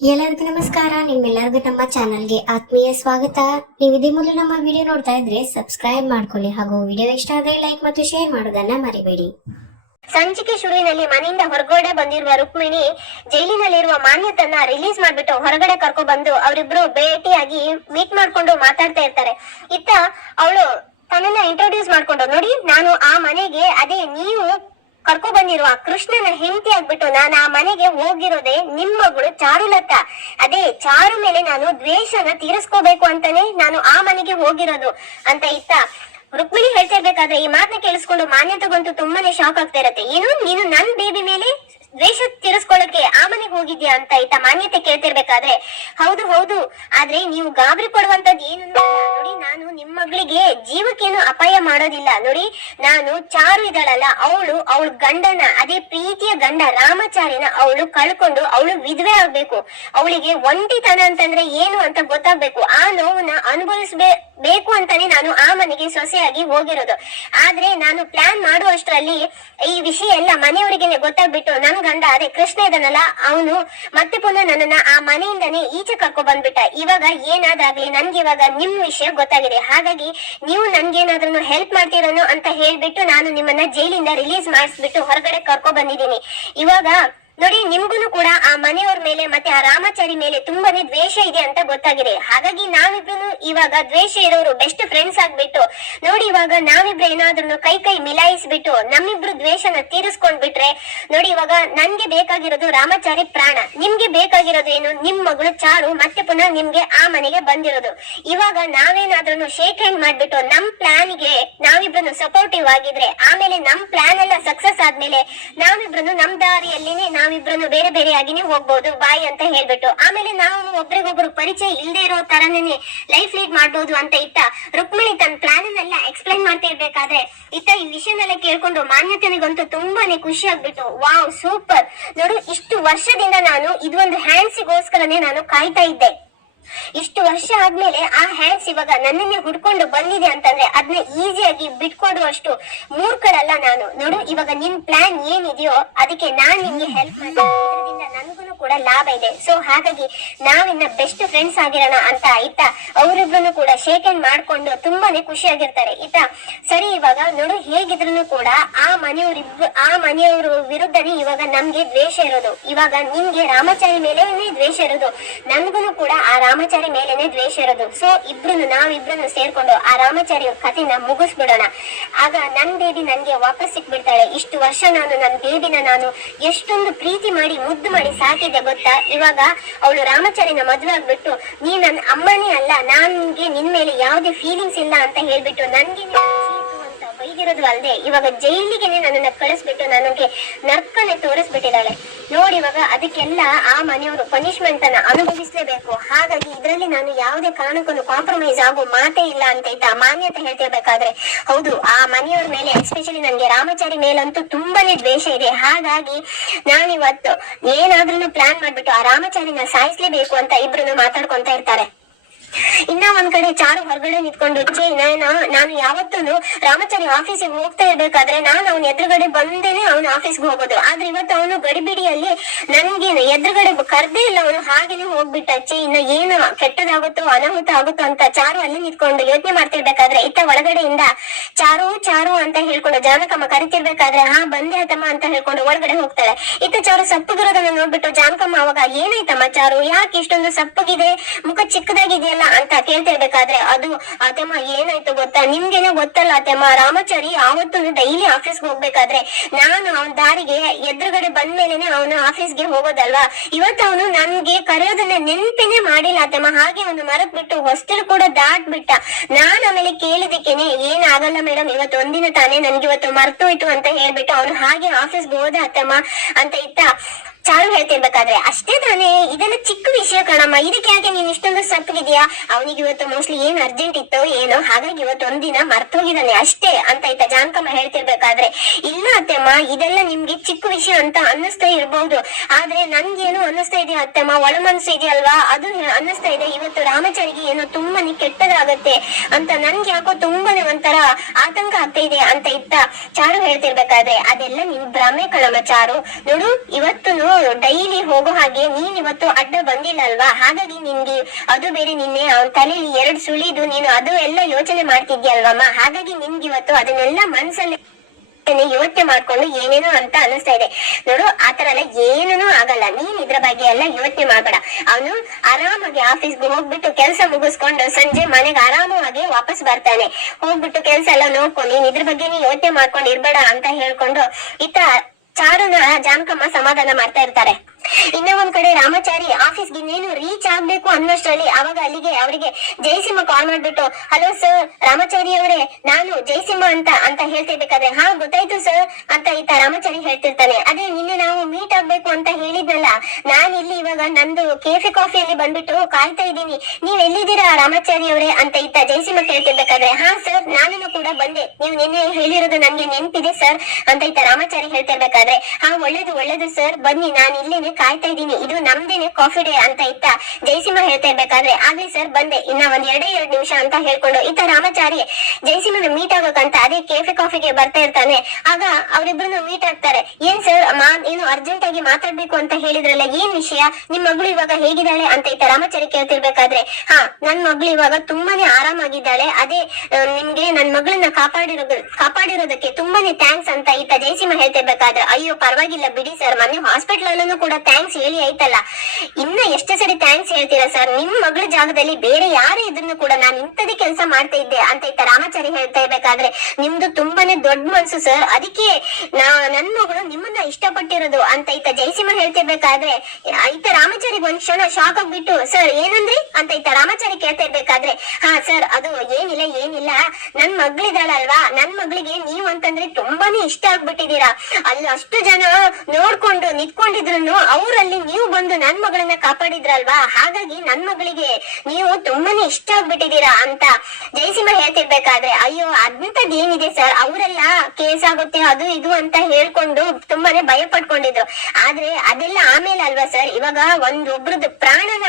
ಎಲ್ಲರಿಗೂ ನಮಸ್ಕಾರ. ನಿಮ್ಮೆಲ್ಲರಿಗೂ ನಮ್ಮ ಚಾನಲ್ಗೆ ಆತ್ಮೀಯ ಸ್ವಾಗತ. ನೀವು ಇದೇ ಮೊದಲು ನಮ್ಮ ವಿಡಿಯೋ ನೋಡ್ತಾ ಇದ್ರೆ ಸಬ್ಸ್ಕ್ರೈಬ್ ಮಾಡ್ಕೊಳ್ಳಿ ಹಾಗೂ ವಿಡಿಯೋ ಇಷ್ಟ ಆದ್ರೆ ಲೈಕ್ ಮತ್ತು ಶೇರ್ ಮಾಡೋದನ್ನ ಮರಿಬೇಡಿ. ಸಂಚಿಕೆ ಶುರುವಿನಲ್ಲಿ ಮನೆಯಿಂದ ಹೊರಗಡೆ ಬಂದಿರುವ ರುಕ್ಮಿಣಿ ಜೈಲಿನಲ್ಲಿರುವ ಮಾನ್ಯತನ್ನ ರಿಲೀಸ್ ಮಾಡ್ಬಿಟ್ಟು ಹೊರಗಡೆ ಕರ್ಕೊ ಬಂದು ಅವರಿಬ್ರು ಭೇಟಿಯಾಗಿ ಮೀಟ್ ಮಾಡ್ಕೊಂಡು ಮಾತಾಡ್ತಾ ಇರ್ತಾರೆ. ಇತ್ತ ಅವಳು ತನ್ನನ್ನ ಇಂಟ್ರೊಡ್ಯೂಸ್ ಮಾಡ್ಕೊಂಡು ನೋಡಿ, ನಾನು ಆ ಮನೆಗೆ, ಅದೇ ನೀವು ಕರ್ಕೊ ಬಂದಿರುವ ಕೃಷ್ಣನ ಹೆಂಡತಿ ಆಗ್ಬಿಟ್ಟು ನಾನು ಆ ಮನೆಗೆ ಹೋಗಿರೋದೆ ನಿಮ್ಮ ಮಗಳು ಚಾರುಲತ. ಅದೇ ಚಾರು ಮೇಲೆ ನಾನು ದ್ವೇಷನ ತೀರಿಸ್ಕೋಬೇಕು ಅಂತಾನೆ ನಾನು ಆ ಮನೆಗೆ ಹೋಗಿರೋದು ಅಂತ ಇತ್ತ. ರುಕ್ಮಿಣಿ ಹೇಳ್ತಾ ಇರ್ಬೇಕಾದ್ರೆ ಈ ಮಾತನ್ನ ಕೇಳಿಸ್ಕೊಂಡು ಮಾನ್ಯತೆಗಂತೂ ತುಂಬಾನೇ ಶಾಕ್ ಆಗ್ತಾ ಇರತ್ತೆ. ಏನು? ನೀನು ನನ್ ಬೇಬಿ ಮೇಲೆ ದ್ವೇಷ ತಿರ್ಸ್ಕೊಳ್ಳಕ್ಕೆ ಆ ಮನೆಗೆ ಹೋಗಿದ್ಯಾ ಅಂತ ಇತ್ತ ಮಾನ್ಯತೆ ಕೇಳ್ತಿರ್ಬೇಕಾದ್ರೆ ಹೌದು ಹೌದು. ಆದ್ರೆ ನೀವು ಗಾಬರಿ ಪಡುವಂತದ್ ಏನು ಮಗಳಿಗೆ ಜೀವಕ್ಕೇನು ಅಪಾಯ ಮಾಡೋದಿಲ್ಲ. ನೋಡಿ, ನಾನು ಚಾರು ಇದ್ದಾಳಲ್ಲ, ಅವಳು ಅವಳ ಗಂಡನ, ಅದೇ ಪ್ರೀತಿಯ ಗಂಡ ರಾಮಚಾರಿನ ಅವಳು ಕಳ್ಕೊಂಡು ಅವಳು ವಿಧವೆ ಆಗ್ಬೇಕು. ಅವಳಿಗೆ ಒಂಟಿತನ ಅಂತಂದ್ರೆ ಏನು ಅಂತ ಗೊತ್ತಾಗ್ಬೇಕು. ಆ ನೋವನ್ನ ಅನುಭವಿಸ್ಬೇ ಬೇಕು ಅಂತಾನೆ ನಾನು ಆ ಮನೆಗೆ ಸೊಸೆಯಾಗಿ ಹೋಗಿರೋದು. ಆದ್ರೆ ನಾನು ಪ್ಲಾನ್ ಮಾಡುವಷ್ಟರಲ್ಲಿ ಈ ವಿಷಯ ಎಲ್ಲ ಮನೆಯವರಿಗೆ ಗೊತ್ತಾಗ್ಬಿಟ್ಟು ನನ್ ಗಂಡ, ಅದೇ ಕೃಷ್ಣ ಇದನ್ನಲ್ಲ ಅವನು ಮತ್ತೆ ಪುನಃ ನನ್ನನ್ನ ಆ ಮನೆಯಿಂದನೇ ಈಚೆ ಕರ್ಕೊ ಬಂದ್ಬಿಟ್ಟ. ಇವಾಗ ಏನಾದಾಗ್ಲಿ ನನ್ಗೆ ಇವಾಗ ನಿಮ್ ವಿಷಯ ಗೊತ್ತಾಗಿದೆ. ಹಾಗಾಗಿ ನೀವು ನನ್ಗೇನಾದ್ರೂ ಹೆಲ್ಪ್ ಮಾಡ್ತಿರೋನು ಅಂತ ಹೇಳ್ಬಿಟ್ಟು ನಾನು ನಿಮ್ಮನ್ನ ಜೈಲಿಂದ ರಿಲೀಸ್ ಮಾಡಿಸ್ಬಿಟ್ಟು ಹೊರಗಡೆ ಕರ್ಕೊ ಬಂದಿದ್ದೀನಿ. ಇವಾಗ ನೋಡಿ ನಿಮ್ಗೂ ಕೂಡ ಆ ಮನೆಯವ್ರ ಮೇಲೆ ಮತ್ತೆ ಆ ರಾಮಾಚಾರಿ ಮೇಲೆ ತುಂಬಾನೇ ದ್ವೇಷ ಇದೆ ಅಂತ ಗೊತ್ತಾಗಿದೆ. ಹಾಗಾಗಿ ನಾವಿಬ್ರು ಇವಾಗ ದ್ವೇಷ ಇರೋರು ಬೆಸ್ಟ್ ಫ್ರೆಂಡ್ಸ್ ಆಗ್ಬಿಟ್ಟು, ನೋಡಿ ಇವಾಗ ನಾವಿಬ್ರು ಏನಾದ್ರೂ ಕೈ ಕೈ ಮಿಲಾಯಿಸ್ಬಿಟ್ಟು, ನಮ್ಮಿಬ್ರು ದ್ವೇಷನ ತೀರಿಸ್ಕೊಂಡ್ ಬಿಟ್ರೆ ನೋಡಿ ಇವಾಗ ನನ್ಗೆ ಬೇಕಾಗಿರೋದು ರಾಮಾಚಾರಿ ಪ್ರಾಣ. ನಿಮ್ಗೆ ಬೇಕಾಗಿರೋದು ಏನು? ನಿಮ್ ಮಗಳು ಚಾರು, ಮತ್ತೆ ಪುನಃ ನಿಮ್ಗೆ ಆ ಮನೆಗೆ ಬಂದಿರೋದು. ಇವಾಗ ನಾವೇನಾದ್ರೂ ಶೇಕ್ ಹ್ಯಾಂಡ್ ಮಾಡ್ಬಿಟ್ಟು, ನಮ್ ಪ್ಲಾನ್ಗೆ ನಾವಿಬ್ರು ಸಪೋರ್ಟಿವ್ ಆಗಿದ್ರೆ, ಆಮೇಲೆ ನಮ್ ಪ್ಲಾನ್ ಎಲ್ಲ ಸಕ್ಸಸ್ ಆದ್ಮೇಲೆ ನಾವಿಬ್ರು ನಮ್ ದಾರಿಯಲ್ಲಿನೇ ನಾವಿಬ್ರು ಬೇರೆ ಬೇರೆ ಆಗಿನೇ ಹೋಗ್ಬೋದು, ಬಾಯ್ ಅಂತ ಹೇಳ್ಬಿಟ್ಟು. ಆಮೇಲೆ ನಾವು ಒಬ್ರಿಗೊಬ್ರು ಪರಿಚಯ ಇಲ್ಲದೆ ಇರೋ ತರನೇ ಲೈಫ್ ಲೀಡ್ ಮಾಡ್ಬೋದು ಅಂತ ಇತ್ತ ರುಕ್ಮಿಣಿ ತನ್ನ ಪ್ಲಾನ್ ಅನ್ನೆಲ್ಲ ಎಕ್ಸ್ಪ್ಲೈನ್ ಮಾಡ್ತಾ ಇರ್ಬೇಕಾದ್ರೆ ಇತ್ತ ಈ ವಿಷಯನೆಲ್ಲ ಕೇಳ್ಕೊಂಡು ಮಾನ್ಯತೆನಿಗಂತೂ ತುಂಬಾನೇ ಖುಷಿ ಆಗ್ಬಿಟ್ಟು, ವಾವ್, ಸೂಪರ್! ನೋಡು, ಇಷ್ಟು ವರ್ಷದಿಂದ ನಾನು ಇದೊಂದು ಹ್ಯಾಂಡ್ಸಿಗೋಸ್ಕರನೇ ನಾನು ಕಾಯ್ತಾ ಇದ್ದೆ. ಇಷ್ಟು ವರ್ಷ ಆದ್ಮೇಲೆ ಆ ಹ್ಯಾಂಡ್ಸ್ ಇವಾಗ ನನ್ನನ್ನೇ ಹುಡ್ಕೊಂಡು ಬಂದಿದೆ ಅಂತಂದ್ರೆ ಅದನ್ನ ಈಸಿಯಾಗಿ ಬಿಟ್ಕೊಡುವಷ್ಟು ಮೂರ್ಖಳಲ್ಲ ನಾನು. ನೋಡು, ಇವಾಗ ನಿನ್ ಪ್ಲಾನ್ ಏನಿದೆಯೋ ಅದಕ್ಕೆ ನಾನ್ ನಿಮ್ಗೆ ಹೆಲ್ಪ್ ಮಾಡಿ ಇದರಿಂದ ನನ್ಗೂ ಕೂಡ ಲಾಭ ಇದೆ. ಸೊ ಹಾಗಾಗಿ ನಾವಿನ್ನ ಬೆಸ್ಟ್ ಫ್ರೆಂಡ್ಸ್ ಆಗಿರೋಣ ಅಂತ ಆಯ್ತಾ ಅವರಿಬ್ರು ಕೂಡ ಶೇಕ್ ಹ್ಯಾಂಡ್ ಮಾಡ್ಕೊಂಡು ತುಂಬಾನೇ ಖುಷಿಯಾಗಿರ್ತಾರೆ. ಇತ್ತ ಸರಿ, ಇವಾಗ ನೋಡು ಹೇಗಿದ್ರು ಕೂಡ ಆ ಮನೆಯವ್ರ ಆ ಮನೆಯವರು ವಿರುದ್ಧನೇ ಇವಾಗ ನಮ್ಗೆ ದ್ವೇಷ ಇರೋದು. ಇವಾಗ ನಿಮ್ಗೆ ರಾಮಾಚಾರಿ ಮೇಲೆನೆ ದ್ವೇಷ ಇರೋದು. ನನ್ಗೂ ಕೂಡ ಆ ರಾಮಾಚಾರಿ ಮೇಲೆನೆ ದ್ವೇಷ ಇರೋದು. ಸೊ ಇಬ್ರು ನಾವಿಬ್ರು ಸೇರ್ಕೊಂಡು ಆ ರಾಮಾಚಾರಿ ಕಥೆನ ಮುಗಿಸ್ಬಿಡೋಣ. ಆಗ ನನ್ ಬೇಬಿ ನನ್ಗೆ ವಾಪಸ್ ಸಿಕ್ಬಿಡ್ತಾಳೆ. ಇಷ್ಟು ವರ್ಷ ನಾನು ನನ್ನ ಬೇಬಿನ ನಾನು ಎಷ್ಟೊಂದು ಪ್ರೀತಿ ಮಾಡಿ, ಮುದ್ದು ಮಾಡಿ ಸಾಕಿದ್ದೆ. ಗೊತ್ತಾ? ಇವಾಗ ಅವಳು ರಾಮಚಾರಿನ ಮದುವೆ ಆಗ್ಬಿಟ್ಟು, ನೀ ನನ್ನ ಅಮ್ಮನೇ ಅಲ್ಲ ನನ್ಗೆ ನಿನ್ ಮೇಲೆ ಯಾವುದೇ ಫೀಲಿಂಗ್ಸ್ ಇಲ್ಲ ಅಂತ ಹೇಳ್ಬಿಟ್ಟು ನನ್ಗೆ ಬೈದಿರೋದು ಅಲ್ಲದೆ ಇವಾಗ ಜೈಲಿಗೆನೆ ನನ್ನನ್ನ ಕಳಿಸ್ಬಿಟ್ಟು ನನಗೆ ನರ್ಕನೆ ತೋರಿಸ್ಬಿಟ್ಟಿದ್ದಾಳೆ. ನೋಡಿ ಇವಾಗ ಅದಕ್ಕೆಲ್ಲ ಆ ಮನೆಯವರು ಪನಿಷ್ಮೆಂಟ್ ಅನ್ನ ಅನುಭವಿಸಲೇಬೇಕು. ಹಾಗಾಗಿ ಇದರಲ್ಲಿ ನಾನು ಯಾವುದೇ ಕಾರಣಕ್ಕೂ ಕಾಂಪ್ರಮೈಸ್ ಆಗೋ ಮಾತೇ ಇಲ್ಲ ಅಂತ ಇದ್ದ ಮಾನ್ಯತೆ ಹೇಳ್ತಿರ್ಬೇಕಾದ್ರೆ, ಹೌದು, ಆ ಮನೆಯವ್ರ ಮೇಲೆ ಎಸ್ಪೆಷಲಿ ನನ್ಗೆ ರಾಮಚಾರಿ ಮೇಲಂತೂ ತುಂಬಾನೇ ದ್ವೇಷ ಇದೆ. ಹಾಗಾಗಿ ನಾನಿವತ್ತು ಏನಾದ್ರೂ ಪ್ಲಾನ್ ಮಾಡ್ಬಿಟ್ಟು ಆ ರಾಮಚಾರಿನ ಸಾಯಿಸ್ಲೇಬೇಕು ಅಂತ ಇಬ್ರು ಮಾತಾಡ್ಕೊಂತ ಇರ್ತಾರೆ. ಇನ್ನ ಒಂದ್ ಕಡೆ ಚಾರು ಹೊರಗಡೆ ನಿಂತ್ಕೊಂಡು ನಾನು ಯಾವತ್ತೂ ರಾಮಚಾರಿ ಆಫೀಸಿಗೆ ಹೋಗ್ತಾ ಇರ್ಬೇಕಾದ್ರೆ ನಾನು ಅವ್ನ ಎದುರುಗಡೆ ಬಂದೇನೆ ಅವನ ಆಫೀಸ್ಗೆ ಹೋಗೋದು. ಆದ್ರೆ ಇವತ್ತು ಅವನು ಗಡಿಬಿಡಿಯಲ್ಲಿ ನನ್ಗೆ ಎದುರುಗಡೆ ಕರ್ದೇ ಇಲ್ಲ ಅವನು, ಹಾಗೇನೆ ಹೋಗ್ಬಿಟ್ಟ ಅಚ್ಚಿ, ಇನ್ನ ಏನು ಕೆಟ್ಟದಾಗುತ್ತೋ, ಅನಾಹುತ ಆಗುತ್ತೋ ಅಂತ ಚಾರು ಅಲ್ಲಿ ನಿಂತ್ಕೊಂಡು ಯೋಚನೆ ಮಾಡ್ತಿರ್ಬೇಕಾದ್ರೆ ಇತ್ತ ಒಳಗಡೆಯಿಂದ ಚಾರು ಚಾರು ಅಂತ ಹೇಳ್ಕೊಂಡು, ಜಾನಕಮ್ಮ ಕರಿತಿರ್ಬೇಕಾದ್ರೆ, ಹಾ, ಬಂದೆ ಆತಮ್ಮ ಅಂತ ಹೇಳ್ಕೊಂಡು ಒಳಗಡೆ ಹೋಗ್ತಾಳೆ. ಇತ್ತ ಚಾರು ಸಪ್ಪಗಿರೋದನ್ನ ನೋಡ್ಬಿಟ್ಟು, ಜಾನಕಮ್ಮ ಅವಾಗ ಏನಾಯ್ತಮ್ಮ ಚಾರು? ಯಾಕೆ ಇಷ್ಟೊಂದು ಸಪ್ಪಗಿದೆ? ಮುಖ ಚಿಕ್ಕದಾಗಿದೆಯಲ್ಲ ಅಂತ ಕೇಳ್ತಿರ್ಬೇಕಾದ್ರೆ ಅದು ಅತೆಮ್ಮ ಏನಾಯ್ತು ಗೊತ್ತಾ? ನಿಮ್ಗೇನೆ ಗೊತ್ತಲ್ಲ ಅತೆಮ್ಮ ರಾಮಚಾರಿ ಆವತ್ತು ಡೈಲಿ ಆಫೀಸ್ಗೆ ಹೋಗ್ಬೇಕಾದ್ರೆ ನಾನು ಅವನ ದಾರಿಗೆ ಎದುರುಗಡೆ ಬಂದ್ಮೇಲೆನೆ ಅವನು ಆಫೀಸ್ಗೆ ಹೋಗೋದಲ್ವಾ? ಇವತ್ತು ಅವನು ನನ್ಗೆ ಕರೆಯೋದನ್ನ ನೆನ್ಪೇನೆ ಮಾಡಿಲ್ಲ ಅತ್ತಮ್ಮ ಹಾಗೆ ಅವನು ಮರಕ್ ಬಿಟ್ಟು ಹೊಸ್ಟೆಲ್ ಕೂಡ ದಾಟ್ಬಿಟ್ಟ. ನಾನ್ ಆಮೇಲೆ ಕೇಳಿದಕ್ಕೇನೆ ಏನಾಗಲ್ಲ ಮೇಡಮ್ ಇವತ್ತು ಒಂದಿನ ತಾನೇ ನನ್ಗೆ ಇವತ್ತು ಮರ್ತೋಯ್ತು ಅಂತ ಹೇಳ್ಬಿಟ್ಟು ಅವನು ಹಾಗೆ ಆಫೀಸ್ಗೆ ಹೋದ ಅತ್ತಮ್ಮ ಅಂತ ಇತ್ತ? ಚಾರು ಹೇಳ್ತಿರ್ಬೇಕಾದ್ರೆ, ಅಷ್ಟೇ ತಾನೇ, ಇದೆಲ್ಲ ಚಿಕ್ಕ ವಿಷಯ ವಿಷಯ ಕಣಮ್ಮ. ಇದಕ್ಕೆ ಯಾಕೆ ನೀನ್ ಇಷ್ಟೊಂದು ಸಪ್ಪಗಿದ್ಯಾ ಅವನಿಗೆ ಇವತ್ತು ಮೋಸ್ಟ್ಲಿ ಏನ್ ಅರ್ಜೆಂಟ್ ಇತ್ತೋ ಏನೋ, ಹಾಗಾಗಿ ಇವತ್ತು ಒಂದಿನ ಮರ್ತೋಗಿದಾನೆ ಅಷ್ಟೇ ಅಂತ ಇತ್ತ ಜಾನಕಮ್ಮ ಹೇಳ್ತಿರ್ಬೇಕಾದ್ರೆ, ಇಲ್ಲ ಅತ್ತೆಮ್ಮ, ಇದೆಲ್ಲ ನಿಮ್ಗೆ ಚಿಕ್ಕ ವಿಷಯ ಅಂತ ಅನ್ನಿಸ್ತಾ ಇರ್ಬಹುದು ಆದ್ರೆ ನನ್ಗೇನು ಅನ್ನಿಸ್ತಾ ಇದೆಯಾ ಅತ್ತೆಮ್ಮ? ಒಳ ಮನ್ಸು ಇದೆಯಲ್ವಾ? ಅದು ಅನ್ನಿಸ್ತಾ ಇದೆ. ಇವತ್ತು ರಾಮಚಾರಿಗೆ ಏನೋ ತುಂಬಾನೇ ಕೆಟ್ಟದಾಗತ್ತೆ ಅಂತ ನನ್ಗೆ ಯಾಕೋ ತುಂಬಾನೇ ಒಂಥರ ಆತಂಕ ಆಗ್ತಾ ಇದೆ ಅಂತ ಇತ್ತ ಚಾರು ಹೇಳ್ತಿರ್ಬೇಕಾದ್ರೆ, ಅದೆಲ್ಲ ನಿಮ್ ಭ್ರಮೆ ಕಣಮ್ಮ ಚಾರು. ನೋಡು ಇವತ್ತು ಡೈಲಿ ಹೋಗೋ ಹಾಗೆ ನೀನ್ ಇವತ್ತು ಅಡ್ಡ ಬಂದಿಲ್ಲ ಅಲ್ವಾ ಹಾಗಾಗಿ ನಿನ್ಗೆ ಅದು ಬೇರೆ ನಿನ್ನೆ ಅವ್ರ ತಲೆಯಲ್ಲಿ ಎರಡು ಸುಳಿದು ನೀನು ಅದು ಎಲ್ಲ ಯೋಚನೆ ಮಾಡ್ತಿದ್ಯಲ್ವಮ್ಮ ಹಾಗಾಗಿ ನಿನ್ಗೆ ಇವತ್ತು ಅದನ್ನೆಲ್ಲ ಮನ್ಸಲ್ಲಿ ಯೋಚನೆ ಮಾಡ್ಕೊಂಡು ಏನೇನೋ ಅಂತ ಅನಿಸ್ತಾ ಇದೆ. ನೋಡು ಆತರ ಎಲ್ಲ ಏನೂ ಆಗಲ್ಲ. ನೀನ್ ಇದ್ರ ಬಗ್ಗೆ ಎಲ್ಲ ಯೋಚನೆ ಮಾಡ್ಬೇಡ. ಅವನು ಆರಾಮಾಗಿ ಆಫೀಸ್ಗೆ ಹೋಗ್ಬಿಟ್ಟು ಕೆಲಸ ಮುಗಿಸ್ಕೊಂಡು ಸಂಜೆ ಮನೆಗೆ ಆರಾಮವಾಗಿ ವಾಪಸ್ ಬರ್ತಾನೆ. ಹೋಗ್ಬಿಟ್ಟು ಕೆಲಸ ಎಲ್ಲ ನೋಡ್ಕೊಂಡು ನೀನ್ ಇದ್ರ ಬಗ್ಗೆ ಯೋಚನೆ ಮಾಡ್ಕೊಂಡು ಇರ್ಬೇಡ ಅಂತ ಹೇಳ್ಕೊಂಡು ಇತ್ತ ಚಾರುನ ಜಾನಕಮ್ಮ ಸಮಾಧಾನ ಮಾಡ್ತಾ ಇರ್ತಾರೆ? ಕಡೆ ರಾಮಚಾರಿ ಆಫೀಸ್ಗೆ ಇನ್ನೇನು ರೀಚ್ ಆಗ್ಬೇಕು ಅನ್ನೋಷ್ಟರಲ್ಲಿ ಅವಾಗ ಅಲ್ಲಿಗೆ ಅವರಿಗೆ ಜಯಸಿಂಹ ಕಾಲ್ ಮಾಡ್ಬಿಟ್ಟು ಹಲೋ ಸರ್ ರಾಮಚಾರಿ ಅವರೇ, ನಾನು ಜಯಸಿಂಹ ಅಂತ ಅಂತ ಹೇಳ್ತಿರ್ಬೇಕಾದ್ರೆ, ಹಾ, ಗೊತ್ತಾಯ್ತು ಸರ್ ಅಂತ ಈತ ರಾಮಚಾರಿ ಹೇಳ್ತಿರ್ತಾನೆ. ಅದೇ ನಿನ್ನೆ ನಾವು ಮೀಟ್ ಆಗ್ಬೇಕು ಅಂತ ಹೇಳಿದ್ನಲ್ಲ, ನಾನ್ ಇಲ್ಲಿ ಇವಾಗ ನಂದು ಕೆಫೆ ಕಾಫಿಯಲ್ಲಿ ಬಂದ್ಬಿಟ್ಟು ಕಾಯ್ತಾ ಇದ್ದೀನಿ. ನೀವ್ ಎಲ್ಲಿದ್ದೀರಾ ರಾಮಾಚಾರಿ ಅವರೇ ಅಂತ ಈತ ಜಯಸಿಂಹ ಕೇಳ್ತಿರ್ಬೇಕಾದ್ರೆ, ಹಾ ಸರ್ ನಾನು ಕೂಡ ಬಂದೆ. ನೀವು ನಿನ್ನೆ ಹೇಳಿರೋದು ನನ್ಗೆ ನೆನ್ಪಿದೆ ಸರ್ ಅಂತ ಈತ ರಾಮಾಚಾರಿ ಹೇಳ್ತಿರ್ಬೇಕಾದ್ರೆ, ಹಾ, ಒಳ್ಳೇದು ಒಳ್ಳೇದು ಸರ್ ಬನ್ನಿ, ನಾನು ಇಲ್ಲೇನೆ ಕಾಯ್ತಾ ಇದ್ದೀನಿ. ಇದು ನಮ್ದೇನೆ ಕಾಫಿ ಡೇ ಅಂತ ಇತ್ತ. ಜಯಸಿಂಹ ಹೇಳ್ತಾ ಇರ್ಬೇಕಾದ್ರೆ, ಆಗ್ಲಿ ಸರ್ ಬಂದೆ. ಇನ್ನ ಒಂದ್ ಎರಡೇ, ಎರಡು ನಿಮಿಷ ಅಂತ ಹೇಳ್ಕೊಂಡು ಇತ್ತ ರಾಮಾಚಾರಿ ಜಯಸಿಂಹನ ಮೀಟ್ ಆಗೋಕಂತ ಅದೇ ಕೆಫೆ ಕಾಫಿಗೆ ಬರ್ತಾ ಇರ್ತಾನೆ. ಆಗ ಅವರಿಬ್ರು ಮೀಟ್ ಆಗ್ತಾರೆ. ಏನ್ ಸರ್ ಏನು ಅರ್ಜೆಂಟ್ ಆಗಿ ಮಾತಾಡ್ಬೇಕು ಅಂತ ಹೇಳಿದ್ರಲ್ಲ, ಏನ್ ವಿಷಯ? ನಿಮ್ ಮಗಳು ಇವಾಗ ಹೇಗಿದ್ದಾಳೆ ಅಂತ ಇತ್ತ ರಾಮಾಚಾರಿ ಕೇಳ್ತಿರ್ಬೇಕಾದ್ರೆ, ಹಾ, ನನ್ ಮಗಳು ಇವಾಗ ತುಂಬಾನೇ ಆರಾಮಾಗಿದ್ದಾಳೆ. ಅದೇ ನಿಮ್ಗೆ ನನ್ ಮಗಳನ್ನ ಕಾಪಾಡಿರೋದು, ಕಾಪಾಡಿರೋದಕ್ಕೆ ತುಂಬಾನೇ ಥ್ಯಾಂಕ್ಸ್ ಅಂತ ಇತ್ತ ಜಯಸಿಂಹ ಹೇಳ್ತಿರ್ಬೇಕಾದ್ರೆ. ಅಯ್ಯೋ, ಪರವಾಗಿಲ್ಲ ಬಿಡಿ ಸರ್ ಮನೆ ಹಾಸ್ಪಿಟಲ್ ಅಲ್ಲೂ ಕೂಡ ಥ್ಯಾಂಕ್ಸ್ ಹೇಳಿ ಆಯ್ತಲ್ಲ ಇನ್ನ ಎಷ್ಟು ಸರಿ ಥ್ಯಾಂಕ್ಸ್ ಹೇಳ್ತೀರಾ ಸರ್ ನಿಮ್ ಮಗಳ ಜಾಗದಲ್ಲಿ ಬೇರೆ ಯಾರು ಇದ್ರೂ ಕೂಡ ನಾನು ಇಂಥದೇ ಕೆಲಸ ಮಾಡ್ತಾ ಇದ್ದೆ ಅಂತ ಇತ್ತ ರಾಮಾಚಾರಿ ಹೇಳ್ತಾ ಇರ್ಬೇಕಾದ್ರೆ ನಿಮ್ದು ತುಂಬಾನೇ ದೊಡ್ಡ ಮನ್ಸು ಸರ್ ಅದಕ್ಕೆ ನಾ, ನನ್ ಮಗಳು ನಿಮ್ಮನ್ನ ಇಷ್ಟಪಟ್ಟಿರೋದು ಅಂತ ಇತ್ತ ಜಯಸಿಂಹ ಹೇಳ್ತಿರ್ಬೇಕಾದ್ರೆ ಇತ್ತ ರಾಮಾಚಾರಿಗೆ ಒಂದ್ ಕ್ಷಣ ಶಾಕ್ ಆಗ್ಬಿಟ್ಟು ಸರ್ ಏನಂದ್ರಿ? ಅಂತ ಇತ್ತ ರಾಮಾಚಾರಿ ಕೇಳ್ತಾ ಇರ್ಬೇಕಾದ್ರೆ, ಹಾ ಸರ್ ಅದು ಏನಿಲ್ಲ ಏನಿಲ್ಲ. ನನ್ ಮಗಳಿದಾಳಲ್ವಾ? ನನ್ ಮಗಳಿಗೆ ನೀವು ಅಂತಂದ್ರೆ ತುಂಬಾನೇ ಇಷ್ಟ ಆಗ್ಬಿಟ್ಟಿದೀರಾ ಅಲ್ಲಿ ಅಷ್ಟು ಜನ ನೋಡ್ಕೊಂಡು ನಿಂತ್ಕೊಂಡಿದ್ರು ಅವರಲ್ಲಿ ನೀವು ಬಂದು ನನ್ ಮಗಳನ್ನ ಕಾಪಾಡಿದ್ರಲ್ವಾ? ಹಾಗಾಗಿ ನನ್ ಮಗಳಿಗೆ ನೀವು ತುಂಬಾನೇ ಇಷ್ಟ ಆಗ್ಬಿಟ್ಟಿದೀರಾ ಅಂತ ಜಯಸಿಂಹ ಹೇಳ್ತಿರ್ಬೇಕಾದ್ರೆ, ಅಯ್ಯೋ ಅದಂತದ್ ಏನಿದೆ ಸರ್? ಅವರೆಲ್ಲ ಕೇಸ್ ಆಗುತ್ತೆ, ಅದು ಇದು ಅಂತ ಹೇಳ್ಕೊಂಡು ತುಂಬಾನೇ ಭಯ ಪಟ್ಕೊಂಡಿದ್ರು ಆದ್ರೆ ಅದೆಲ್ಲ ಆಮೇಲೆ ಅಲ್ವಾ ಸರ್? ಇವಾಗ ಒಂದೊಬ್ರದ್ದು ಪ್ರಾಣನ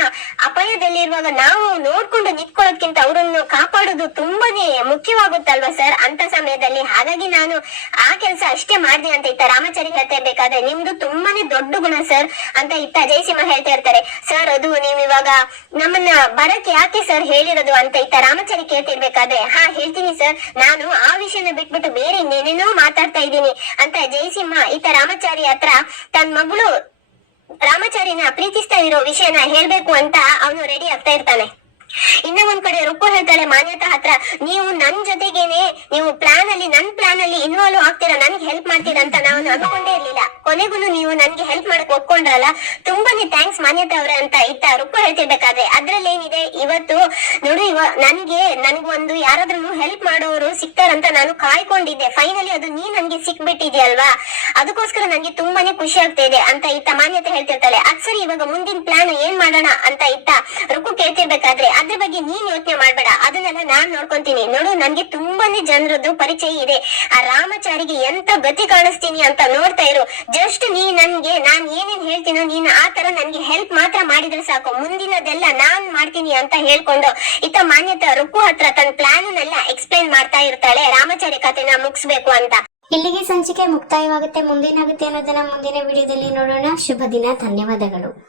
ಅಪಾಯದಲ್ಲಿರುವಾಗ ನಾವು ನೋಡ್ಕೊಂಡು ನಿಂತ್ಕೊಳ್ಳೋದ್ಕಿಂತ ಅವರನ್ನು ಕಾಪಾಡೋದು ತುಂಬಾನೇ ಮುಖ್ಯವಾಗುತ್ತಲ್ವಾ ಸರ್ ಅಂತ ಸಮಯದಲ್ಲಿ? ಹಾಗಾಗಿ ನಾನು ಆ ಕೆಲಸ ಅಷ್ಟೇ ಮಾಡಿದೆ ಅಂತ ಇತ್ತ ರಾಮಚಾರಿ ಹೇಳ್ತಾ ಇರ್ಬೇಕಾದ್ರೆ ನಿಮ್ದು ತುಂಬಾನೇ ದೊಡ್ಡ ಗುಣ ಸರ್ ಅಂತ ಇತ್ತ ಜಯಸಿಂಹ ಹೇಳ್ತಾ ಇರ್ತಾರೆ. ಸರ್, ಅದು ನೀವು ಇವಾಗ ನಮ್ಮನ್ನ ಬರಕ್ಕೆ ಯಾಕೆ ಸರ್ ಹೇಳಿರೋದು ಅಂತ ಇತ್ತ ರಾಮಚಂದ್ರ ಕೇಳ್ತಿರ್ಬೇಕಾದ್ರೆ? ಹಾ, ಹೇಳ್ತೀನಿ ಸರ್. ನಾನು ಆ ವಿಷಯನ ಬಿಟ್ಬಿಟ್ಟು ಬೇರೆ ಇನ್ನೇನೇನೋ ಮಾತಾಡ್ತಾ ಇದ್ದೀನಿ. ಅಂತ ಜಯಸಿಂಹ ಈತ ರಾಮಚಾರಿ ಹತ್ರ ತನ್ನ ಮಗಳು ರಾಮಚಾರಿನ ಪ್ರೀತಿಸ್ತಾ ಇರೋ ವಿಷಯನ ಹೇಳ್ಬೇಕು ಅಂತ ಅವನು ರೆಡಿ ಆಗ್ತಾ ಇರ್ತಾನೆ. ಇನ್ನ ಒಂದ್ ಕಡೆ ರುಕ್ಕು ಹೇಳ್ತಾಳೆ, ಮಾನ್ಯತಾ ಹತ್ರ, ನೀವು ನನ್ ಜೊತೆಗೇನೆ, ನೀವು ಪ್ಲಾನ್ ಅಲ್ಲಿ ನನ್ ಪ್ಲಾನ್ ಅಲ್ಲಿ ಇನ್ವಾಲ್ವ್ ಆಗ್ತೀರಾ? ನನ್ಗೆ ಹೆಲ್ಪ್ ಮಾಡ್ತೀರಾ ಅಂತ ನಾನು ಅನ್ಕೊಂಡೇ ಇರ್ಲಿಲ್ಲ. ಕೊನೆಗೂ ನೀವು ನನ್ಗೆ ಹೆಲ್ಪ್ ಮಾಡಕ್ ಒಪ್ಕೊಂಡ್ರಲ್ಲ, ತುಂಬಾನೇ ಥ್ಯಾಂಕ್ಸ್ ಮಾನ್ಯತಾ ಅವ್ರೆ ಅಂತ ಇತ್ತ ರುಕ್ಕು ಹೇಳ್ತಿರ್ಬೇಕಾದ್ರೆ. ಅದ್ರಲ್ಲಿ ಏನಿದೆ ಇವತ್ತು ನೋಡು, ಇವ, ನನ್ಗೆ, ನನ್ಗೊಂದು ಯಾರಾದ್ರೂ ಹೆಲ್ಪ್ ಮಾಡೋರು ಸಿಗ್ತಾರಂತ ನಾನು ಕಾಯ್ಕೊಂಡಿದ್ದೆ. ಫೈನಲಿ ಅದು ನೀ ನನ್ಗೆ ಸಿಕ್ಬಿಟ್ಟಿದ್ಯಲ್ವಾ? ಅದಕ್ಕೋಸ್ಕರ ನನ್ಗೆ ತುಂಬಾನೇ ಖುಷಿ ಆಗ್ತಾ ಇದೆ ಅಂತ ಇತ್ತ ಮಾನ್ಯತೆ ಹೇಳ್ತಿರ್ತಾಳೆ. ಅದ್ ಸರಿ, ಇವಾಗ ಮುಂದಿನ ಪ್ಲಾನ್ ಏನ್ ಮಾಡೋಣ ಅಂತ ಇತ್ತ ರುಕ್ಕು ಕೇಳ್ತಿರ್ಬೇಕಾದ್ರೆ ಅದ್ರ ಬಗ್ಗೆ ನೀನ್ ಯೋಚನೆ ಮಾಡ್ಬೇಡ ಅದನ್ನೆಲ್ಲ ನಾನ್ ನೋಡ್ಕೊಂತೀನಿ. ನೋಡು, ನನ್ಗೆ ತುಂಬಾನೇ ಜನರದ್ದು ಪರಿಚಯ ಇದೆ. ಆ ರಾಮಚಾರಿಗೆ ಎಂತ ಗತಿ ಕಾಣಿಸ್ತೀನಿ ಅಂತ ನೋಡ್ತಾ ಇರು. ಜಸ್ಟ್ ನೀ ನನ್ಗೆ, ನಾನ್ ಏನೇನ್ ಹೇಳ್ತೀನೋ ನೀನ್ ಆ ತರ ನನ್ಗೆ ಹೆಲ್ಪ್ ಮಾತ್ರ ಮಾಡಿದ್ರೆ ಸಾಕು. ಮುಂದಿನದೆಲ್ಲ ನಾನ್ ಮಾಡ್ತೀನಿ ಅಂತ ಹೇಳ್ಕೊಂಡು ಇತ್ತ ಮಾನ್ಯತ ರುಕ್ಕು ಹತ್ರ ತನ್ನ ಪ್ಲಾನ್ ಎಲ್ಲ ಎಕ್ಸ್ಪ್ಲೈನ್ ಮಾಡ್ತಾ ಇರ್ತಾಳೆ. ರಾಮಚಾರಿ ಕಥೆನ ಮುಗಿಸ್ಬೇಕು ಅಂತ. ಇಲ್ಲಿಗೆ ಸಂಚಿಕೆ ಮುಕ್ತಾಯವಾಗುತ್ತೆ. ಮುಂದೇನಾಗುತ್ತೆ ಅನ್ನೋದನ್ನ ಮುಂದಿನ ವಿಡಿಯೋದಲ್ಲಿ ನೋಡೋಣ. ಶುಭ ದಿನ. ಧನ್ಯವಾದಗಳು.